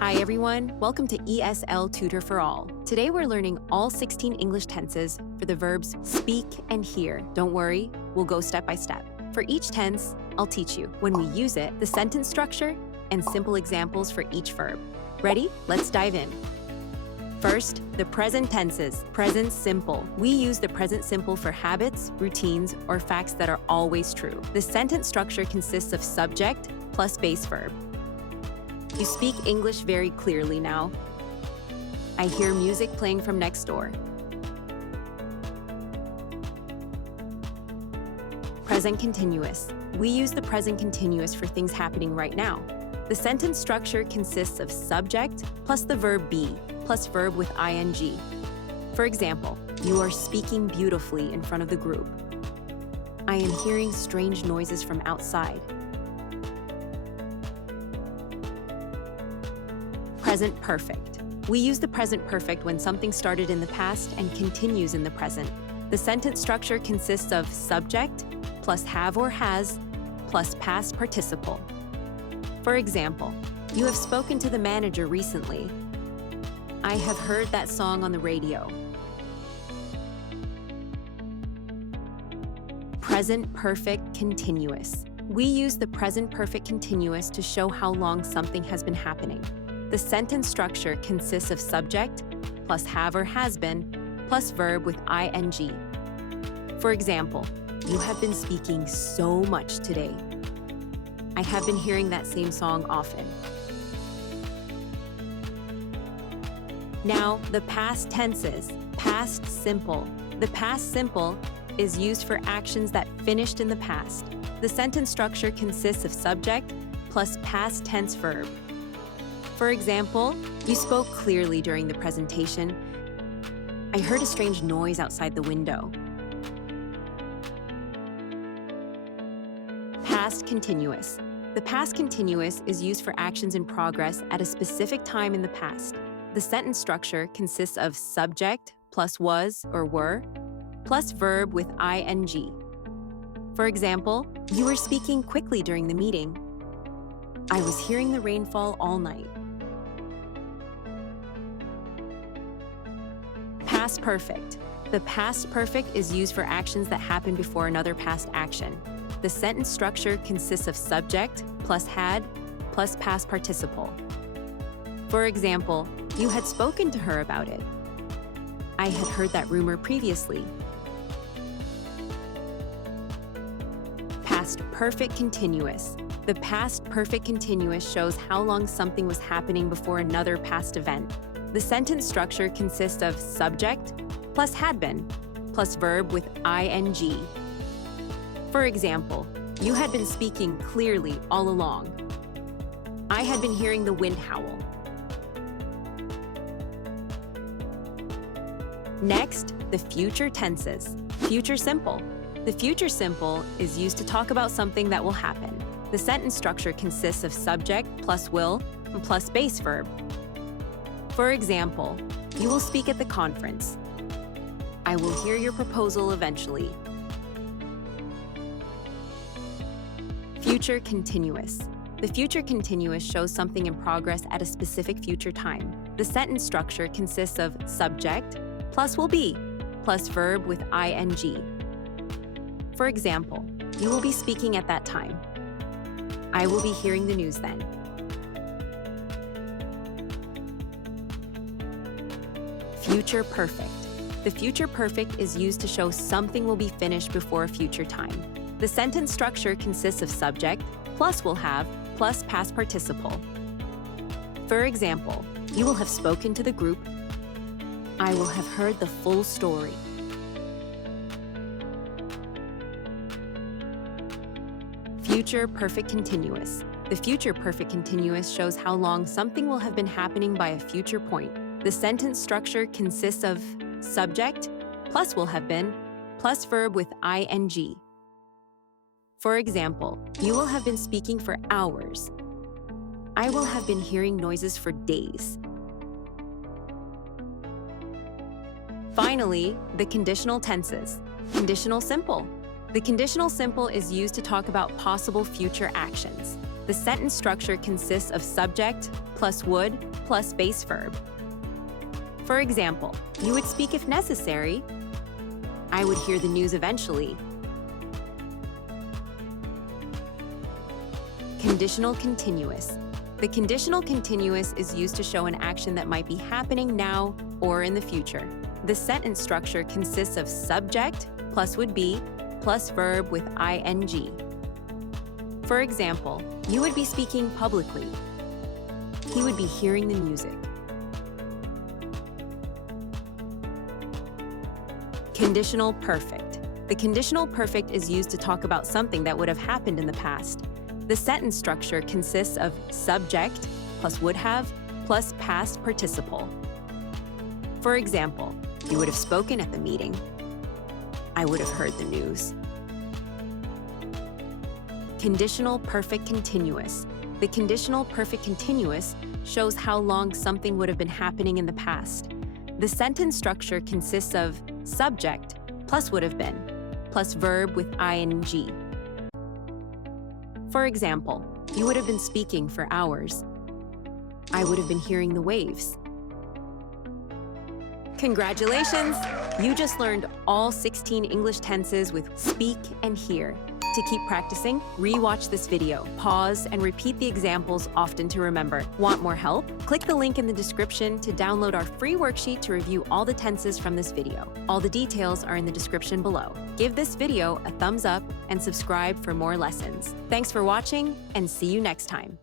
Hi everyone, welcome to ESL Tutor for All. Today we're learning all 16 English tenses for the verbs speak and hear. Don't worry, we'll go step by step. For each tense, I'll teach you, when we use it, the sentence structure, and simple examples for each verb. Ready? Let's dive in. First, the present tenses. Present simple. We use the present simple for habits, routines, or facts that are always true. The sentence structure consists of subject plus base verb. You speak English very clearly now. I hear music playing from next door. Present continuous. We use the present continuous for things happening right now. The sentence structure consists of subject plus the verb be plus verb with ing. For example, you are speaking beautifully in front of the group. I am hearing strange noises from outside. Present perfect. We use the present perfect when something started in the past and continues in the present. The sentence structure consists of subject plus have or has plus past participle. For example, you have spoken to the manager recently. I have heard that song on the radio. Present perfect continuous. We use the present perfect continuous to show how long something has been happening. The sentence structure consists of subject plus have or has been plus verb with ing. For example, you have been speaking so much today. I have been hearing that same song often. Now, the past tenses. Past simple. The past simple is used for actions that finished in the past. The sentence structure consists of subject plus past tense verb. For example, you spoke clearly during the presentation. I heard a strange noise outside the window. Past continuous. The past continuous is used for actions in progress at a specific time in the past. The sentence structure consists of subject plus was or were plus verb with ing. For example, you were speaking quickly during the meeting. I was hearing the rainfall all night. Past perfect. The past perfect is used for actions that happen before another past action. The sentence structure consists of subject plus had plus past participle. For example, you had spoken to her about it. I had heard that rumor previously. Past perfect continuous. The past perfect continuous shows how long something was happening before another past event. The sentence structure consists of subject plus had been plus verb with ing. For example, you had been speaking clearly all along. I had been hearing the wind howl. Next, the future tenses. Future simple. The future simple is used to talk about something that will happen. The sentence structure consists of subject plus will plus base verb. For example, you will speak at the conference. I will hear your proposal eventually. Future continuous. The future continuous shows something in progress at a specific future time. The sentence structure consists of subject plus will be plus verb with ing. For example, you will be speaking at that time. I will be hearing the news then. Future perfect. The future perfect is used to show something will be finished before a future time. The sentence structure consists of subject plus will have plus past participle. For example, you will have spoken to the group. I will have heard the full story. Future perfect continuous. The future perfect continuous shows how long something will have been happening by a future point. The sentence structure consists of subject plus will have been plus verb with ing. For example, you will have been speaking for hours. I will have been hearing noises for days. Finally, the conditional tenses. Conditional simple. The conditional simple is used to talk about possible future actions. The sentence structure consists of subject plus would plus base verb. For example, you would speak if necessary. I would hear the news eventually. Conditional continuous. The conditional continuous is used to show an action that might be happening now or in the future. The sentence structure consists of subject plus would be plus verb with ing. For example, you would be speaking publicly. He would be hearing the music. Conditional perfect. The conditional perfect is used to talk about something that would have happened in the past. The sentence structure consists of subject plus would have plus past participle. For example, you would have spoken at the meeting. I would have heard the news. Conditional perfect continuous. The conditional perfect continuous shows how long something would have been happening in the past. The sentence structure consists of subject plus would have been plus verb with ing. For example, you would have been speaking for hours. I would have been hearing the waves. Congratulations! You just learned all 16 English tenses with speak and hear. To keep practicing, re-watch this video, pause, and repeat the examples often to remember. Want more help? Click the link in the description to download our free worksheet to review all the tenses from this video. All the details are in the description below. Give this video a thumbs up and subscribe for more lessons. Thanks for watching, and see you next time.